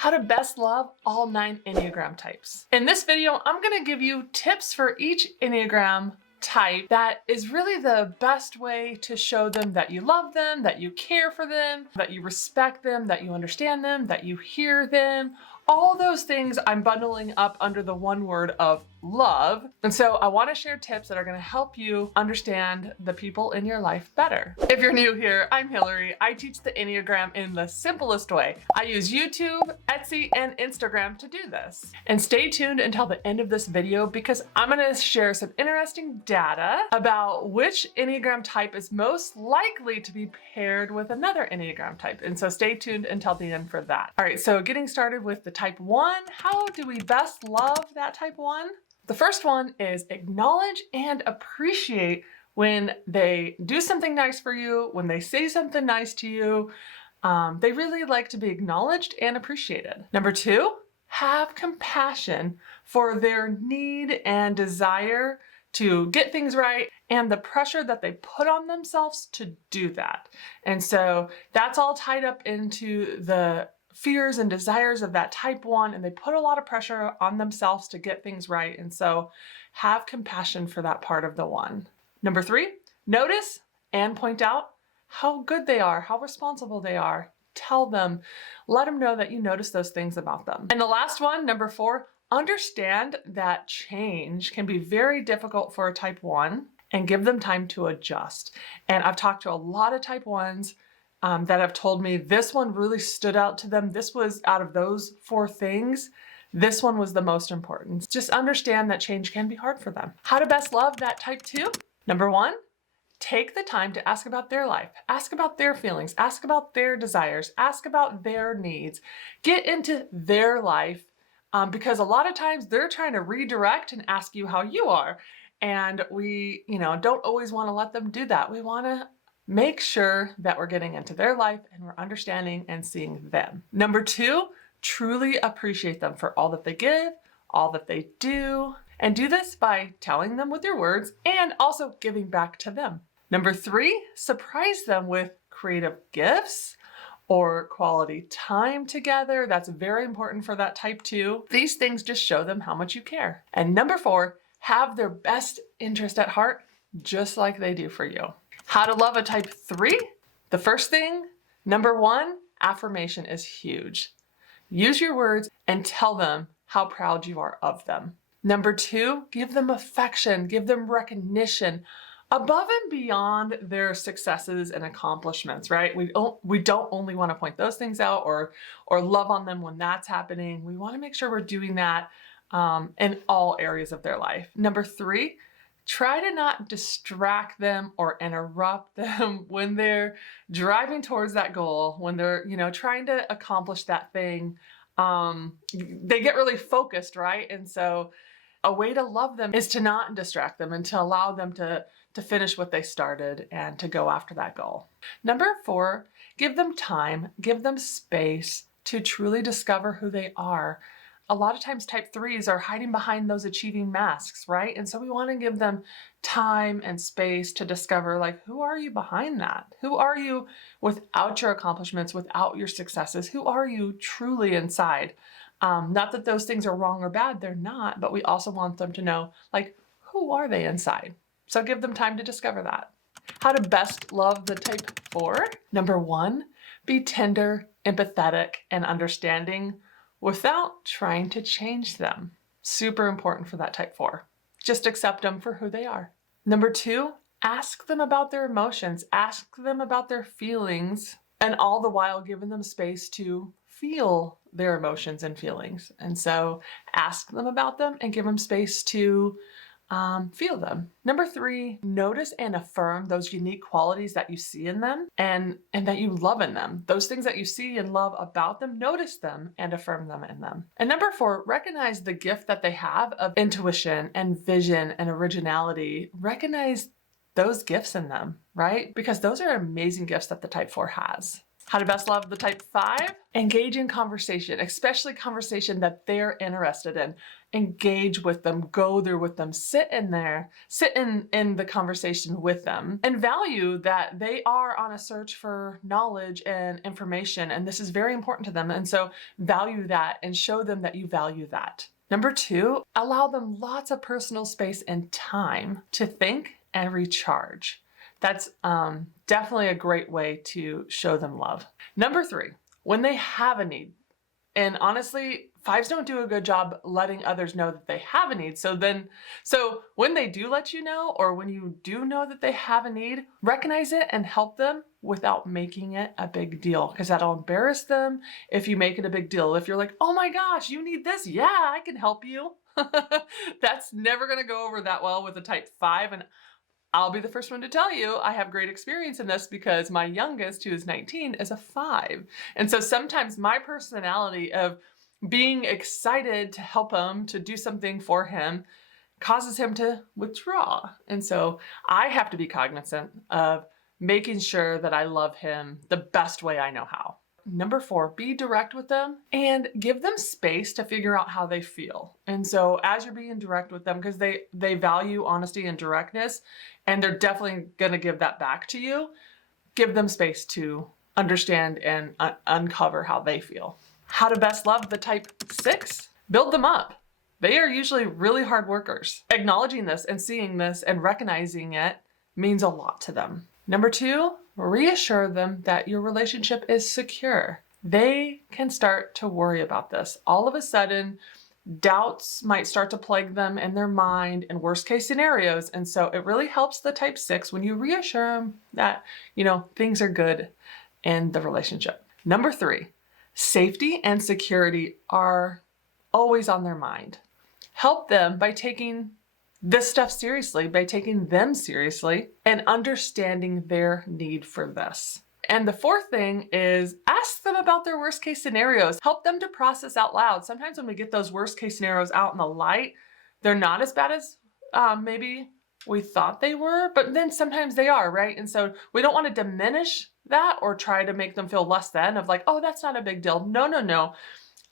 how to best love all 9 Enneagram types. In this video, I'm going to give you tips for each Enneagram type that is really the best way to show them that you love them, that you care for them, that you respect them, that you understand them, that you hear them. All those things I'm bundling up under the one word of love. And so I want to share tips that are going to help you understand the people in your life better. If you're new here, I'm Hillary. I teach the Enneagram in the simplest way. I use YouTube, Etsy, and Instagram to do this. And stay tuned until the end of this video because I'm going to share some interesting data about which Enneagram type is most likely to be paired with another Enneagram type. And so stay tuned until the end for that. All right, so getting started with the type 1, how do we best love that type 1? The first one is acknowledge and appreciate when they do something nice for you, when they say something nice to you. They really like to be acknowledged and appreciated. Number 2, have compassion for their need and desire to get things right and the pressure that they put on themselves to do that. And so that's all tied up into the fears and desires of that type 1, and they put a lot of pressure on themselves to get things right. And so have compassion for that part of the 1. Number 3, notice and point out how good they are, how responsible they are. Tell them, let them know that you notice those things about them. And the last one, number 4, understand that change can be very difficult for a type 1 and give them time to adjust. And I've talked to a lot of type 1s that have told me this one really stood out to them. This was out of those 4 things, this one was the most important. Just understand that change can be hard for them. How to best love that type 2? Number 1, take the time to ask about their life, ask about their feelings, ask about their desires, ask about their needs. Get into their life because a lot of times they're trying to redirect and ask you how you are. And we, don't always want to let them do that. We want to make sure that we're getting into their life and we're understanding and seeing them. Number 2, truly appreciate them for all that they give, all that they do, and do this by telling them with your words and also giving back to them. Number 3, surprise them with creative gifts or quality time together. That's very important for that type 2. These things just show them how much you care. And number 4, have their best interest at heart, just like they do for you. How to love a type 3? The first thing, number 1, affirmation is huge. Use your words and tell them how proud you are of them. Number 2, give them affection, give them recognition above and beyond their successes and accomplishments, right? We don't only want to point those things out or love on them when that's happening. We want to make sure we're doing that in all areas of their life. Number 3, try to not distract them or interrupt them when they're driving towards that goal, when they're, trying to accomplish that thing. They get really focused, right? And so a way to love them is to not distract them and to allow them to finish what they started and to go after that goal. Number 4, give them time, give them space to truly discover who they are. A lot of times type 3s are hiding behind those achieving masks, right? And so we want to give them time and space to discover, who are you behind that? Who are you without your accomplishments, without your successes? Who are you truly inside? Not that those things are wrong or bad, they're not, but we also want them to know, who are they inside? So give them time to discover that. How to best love the type 4? Number 1, be tender, empathetic, and understanding without trying to change them. Super important for that type 4. Just accept them for who they are. Number 2, ask them about their emotions, ask them about their feelings, and all the while giving them space to feel their emotions and feelings. And so ask them about them and give them space to feel them. Number 3, notice and affirm those unique qualities that you see in them and that you love in them. Those things that you see and love about them, notice them and affirm them in them. And number 4, recognize the gift that they have of intuition and vision and originality. Recognize those gifts in them, right? Because those are amazing gifts that the type 4 has. How to best love the type 5? Engage in conversation, especially conversation that they're interested in. Engage with them, go there with them, sit in the conversation with them, and value that they are on a search for knowledge and information, and this is very important to them. And so value that and show them that you value that. Number 2, allow them lots of personal space and time to think and recharge. That's definitely a great way to show them love. Number 3, when they have a need, and honestly, 5s don't do a good job letting others know that they have a need. So when they do let you know, or when you do know that they have a need, recognize it and help them without making it a big deal, because that'll embarrass them if you make it a big deal. If you're like, oh my gosh, you need this? Yeah, I can help you. That's never going to go over that well with a type 5. And I'll be the first one to tell you, I have great experience in this because my youngest, who is 19, is a 5. And so sometimes my personality of being excited to help him, to do something for him, causes him to withdraw. And so I have to be cognizant of making sure that I love him the best way I know how. Number 4, be direct with them and give them space to figure out how they feel. And so as you're being direct with them, because they value honesty and directness, and they're definitely going to give that back to you, give them space to understand and uncover how they feel. How to best love the type 6? Build them up. They are usually really hard workers. Acknowledging this and seeing this and recognizing it means a lot to them. Number 2, reassure them that your relationship is secure. They can start to worry about this. All of a sudden, doubts might start to plague them in their mind in worst case scenarios. And so it really helps the type 6 when you reassure them that, things are good in the relationship. Number 3, safety and security are always on their mind. Help them by taking this stuff seriously, by taking them seriously and understanding their need for this. And the 4th thing is ask them about their worst case scenarios. Help them to process out loud. Sometimes when we get those worst case scenarios out in the light, they're not as bad as maybe we thought they were, but then sometimes they are, right? And so we don't want to diminish that or try to make them feel less than, of like, oh, that's not a big deal. No.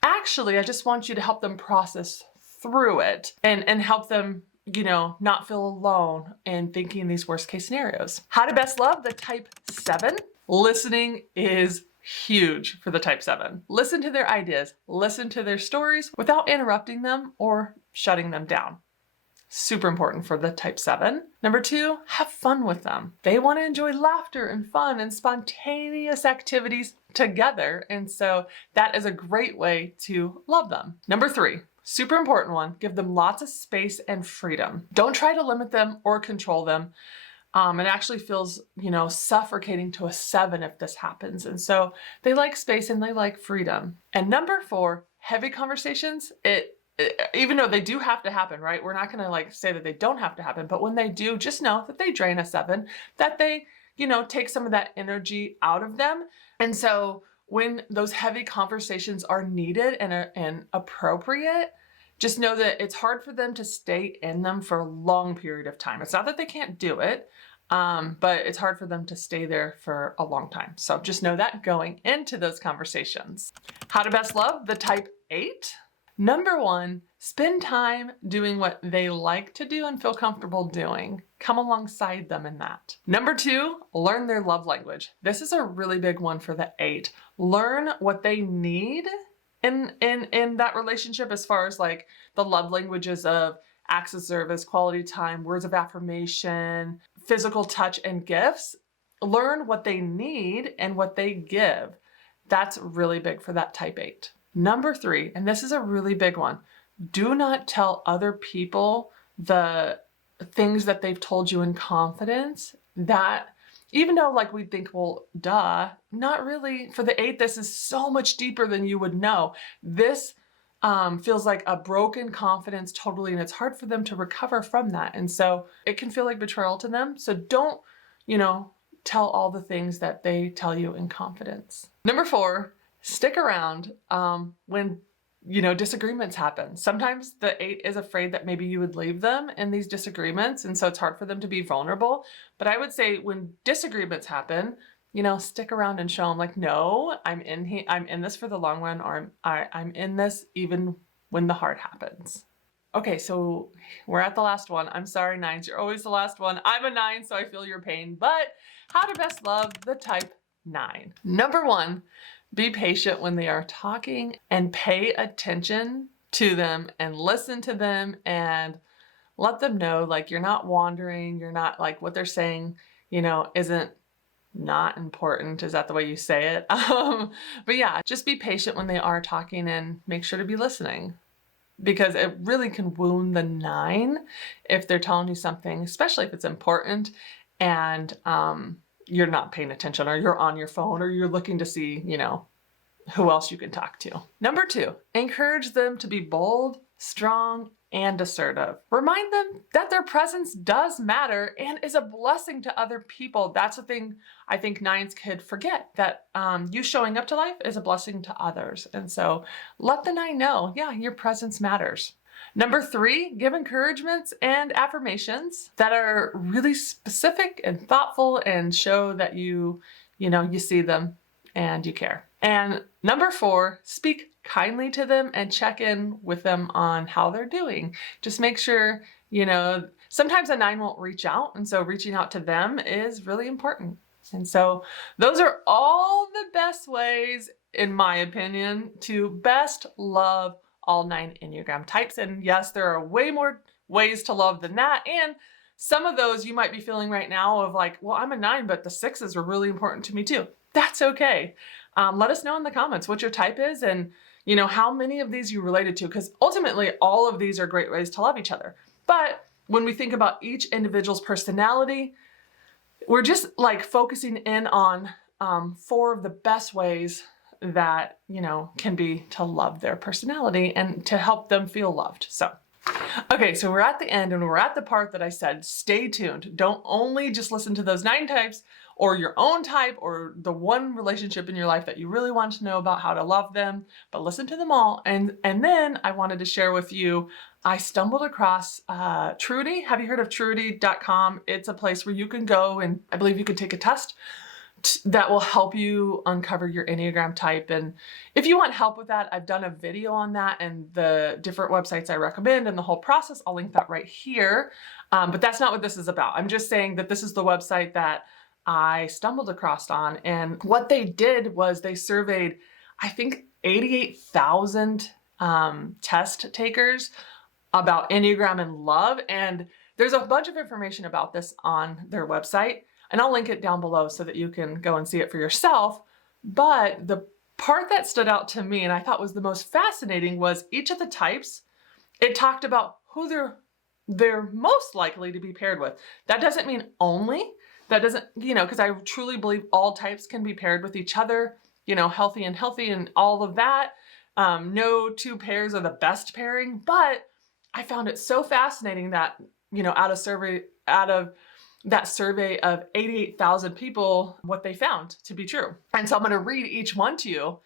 Actually, I just want you to help them process through it and help them not feel alone in thinking these worst case scenarios. How to best love the type 7? Listening is huge for the type 7. Listen to their ideas, listen to their stories without interrupting them or shutting them down. Super important for the type 7. Number 2, have fun with them. They want to enjoy laughter and fun and spontaneous activities together. And so that is a great way to love them. Number 3, super important one, give them lots of space and freedom. Don't try to limit them or control them. It actually feels, suffocating to a 7 if this happens. And so they like space and they like freedom. And number 4, heavy conversations, even though they do have to happen, right? We're not going to say that they don't have to happen, but when they do, just know that they drain a 7, that they, take some of that energy out of them. And so when those heavy conversations are needed and appropriate, just know that it's hard for them to stay in them for a long period of time. It's not that they can't do it, but it's hard for them to stay there for a long time. So just know that going into those conversations. How to best love the type 8? Number 1, spend time doing what they like to do and feel comfortable doing. Come alongside them in that. Number 2, learn their love language. This is a really big one for the 8. Learn what they need in that relationship, as far as the love languages of acts of service, quality time, words of affirmation, physical touch, and gifts. Learn what they need and what they give. That's really big for that type 8. Number 3, and this is a really big one, do not tell other people the things that they've told you in confidence, that even though we think, well, duh, not really. For the 8, this is so much deeper than you would know. This feels like a broken confidence totally, and it's hard for them to recover from that. And so it can feel like betrayal to them. So don't, tell all the things that they tell you in confidence. Number 4, stick around when disagreements happen. Sometimes the 8 is afraid that maybe you would leave them in these disagreements, and so it's hard for them to be vulnerable. But I would say when disagreements happen, stick around and show them like, no, I'm in here, I'm in this for the long run, or I'm in this even when the hard happens. Okay, so we're at the last one. I'm sorry, 9s, you're always the last one. I'm a 9, so I feel your pain, but how to best love the type 9. Number 1, be patient when they are talking and pay attention to them and listen to them and let them know like you're not wandering, you're not like what they're saying, isn't not important. Is that the way you say it? But yeah, just be patient when they are talking and make sure to be listening, because it really can wound the 9 if they're telling you something, especially if it's important and you're not paying attention, or you're on your phone, or you're looking to see, who else you can talk to. Number 2, encourage them to be bold, strong, and assertive. Remind them that their presence does matter and is a blessing to other people. That's the thing I think 9s could forget, that you showing up to life is a blessing to others. And so let the 9 know, yeah, your presence matters. Number 3, give encouragements and affirmations that are really specific and thoughtful and show that you see them and you care. And number 4, speak kindly to them and check in with them on how they're doing. Just make sure, sometimes a 9 won't reach out, and so reaching out to them is really important. And so those are all the best ways, in my opinion, to best love all 9 Enneagram types. And yes, there are way more ways to love than that. And some of those you might be feeling right now of like, well, I'm a 9, but the 6s are really important to me too. That's okay. Let us know in the comments what your type is and how many of these you related to, because ultimately all of these are great ways to love each other. But when we think about each individual's personality, we're just like focusing in on 4 of the best ways that, can be to love their personality and to help them feel loved. So, okay, so we're at the end and we're at the part that I said, stay tuned. Don't only just listen to those 9 types or your own type or the one relationship in your life that you really want to know about how to love them, but listen to them all. And then I wanted to share with you, I stumbled across Trudy. Have you heard of Trudy.com? It's a place where you can go and I believe you can take a test that will help you uncover your Enneagram type. And if you want help with that, I've done a video on that and the different websites I recommend and the whole process. I'll link that right here. But that's not what this is about. I'm just saying that this is the website that I stumbled across on. And what they did was they surveyed, I think, 88,000 test takers about Enneagram and love. And there's a bunch of information about this on their website. And I'll link it down below so that you can go and see it for yourself. But the part that stood out to me and I thought was the most fascinating was each of the types, it talked about who they're most likely to be paired with. That doesn't mean only. That doesn't, because I truly believe all types can be paired with each other, healthy and all of that. No 2 pairs are the best pairing, but I found it so fascinating that, out of that survey of 88,000 people, what they found to be true. And so I'm going to read each one to you.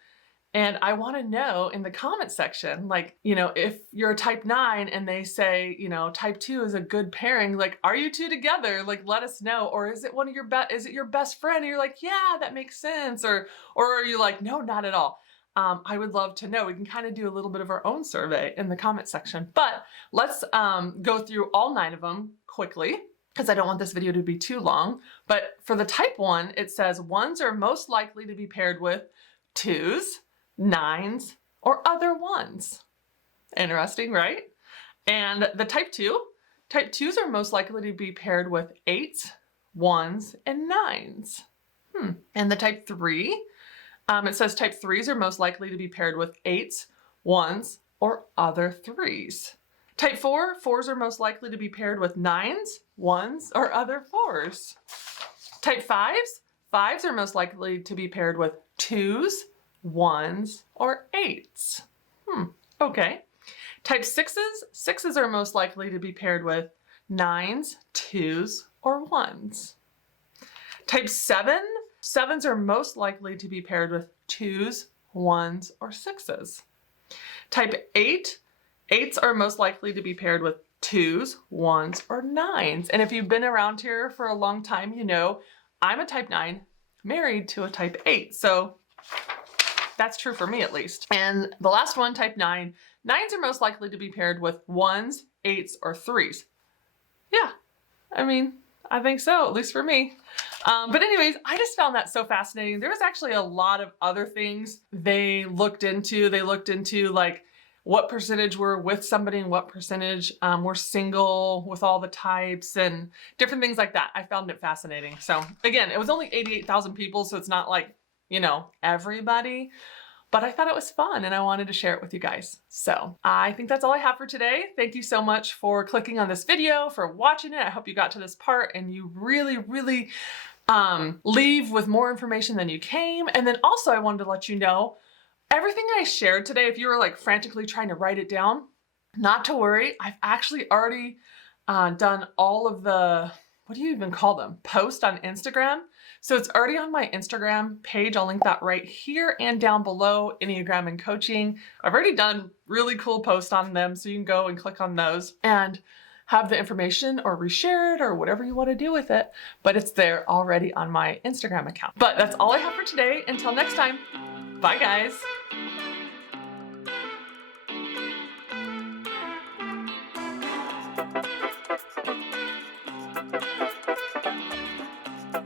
And I want to know in the comment section, like, if you're a type 9 and they say, type 2 is a good pairing, like, are you 2 together? Like, let us know. Or is it one of your is it your best friend? And you're like, yeah, that makes sense. Or are you like, no, not at all. I would love to know. We can kind of do a little bit of our own survey in the comment section, but let's go through all 9 of them quickly, because I don't want this video to be too long. But for the type 1, it says 1s are most likely to be paired with 2s, 9s, or other 1s. Interesting, right? And the type 2s are most likely to be paired with 8s, 1s, and 9s. And the type 3, it says type 3s are most likely to be paired with 8s, 1s, or other 3s. Type 4s are most likely to be paired with 9s, 1s, or other 4s. Type 5s are most likely to be paired with 2s, 1s, or 8s. Okay. Type 6s are most likely to be paired with 9s, 2s, or 1s. Type 7s are most likely to be paired with 2s, 1s, or 6s. Type 8s are most likely to be paired with 2s, 1s, or 9s. And if you've been around here for a long time, I'm a type 9. married to a type 8. So that's true for me at least. And the last one, type 9. 9s are most likely to be paired with 1s, 8s, or 3s. Yeah, I mean, I think so, at least for me. But anyways, I just found that so fascinating. There was actually a lot of other things they looked into. They looked into like what percentage were with somebody and what percentage were single with all the types and different things like that. I found it fascinating. So again, it was only 88,000 people, so it's not like, you know, everybody. But I thought it was fun and I wanted to share it with you guys. So I think that's all I have for today. Thank you so much for clicking on this video, for watching it. I hope you got to this part and you really, really leave with more information than you came. And then also I wanted to let you know, everything I shared today, if you were like frantically trying to write it down, not to worry. I've actually already done all of the, what do you even call them? Posts on Instagram. So it's already on my Instagram page. I'll link that right here and down below, Enneagram and Coaching. I've already done really cool posts on them, so you can go and click on those and have the information or reshare it or whatever you want to do with it. But it's there already on my Instagram account. But that's all I have for today. Until next time, bye guys.